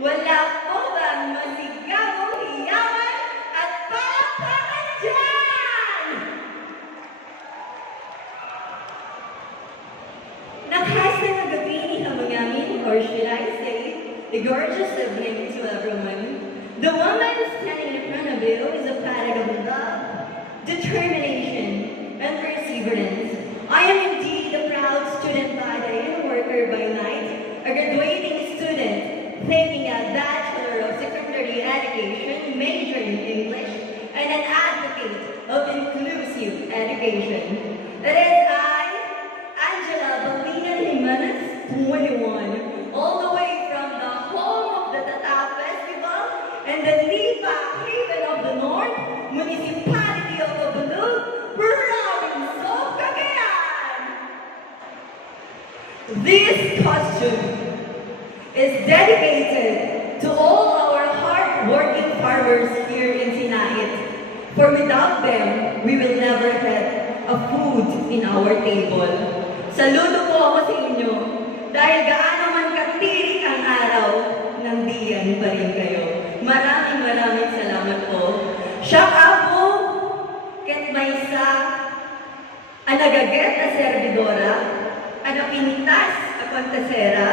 Wala po bang masigabong hiyawan at palakpakan dyan? Nakahasa na gabi ni Hamangamin, or should I say, the gorgeous evening to everyone. The woman standing in front of you is a pattern of love, determination, and perseverance. I am indeed a proud student by day and a worker by night, a graduating student taking a Bachelor of Secondary Education, major in English, and an advocate of inclusive education. It is I, Angela Balina Jimenez, 21, all the way from the home of the Tata Festival and the Lipa Haven of the North, Municipality of Babalug, province of Cagayan. This costume is dedicated to all our hard-working farmers here in Sinait. For without them, we will never have a food in our table. Saludo po ako sa inyo dahil gaano man katirik ang araw, nandiyan pa rin kayo. Maraming salamat po. Siya ako, ket maysa, ang nagaget na servidora, ang napintas na kontasera,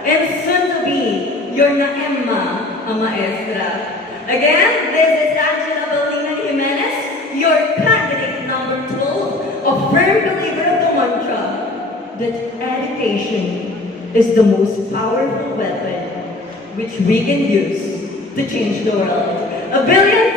and soon to be your na Emma, ang maestra. Again, this is Angela Balina Jimenez, your candidate number 12, a firm believer of the mantra that education is the most powerful weapon which we can use to change the world. A billion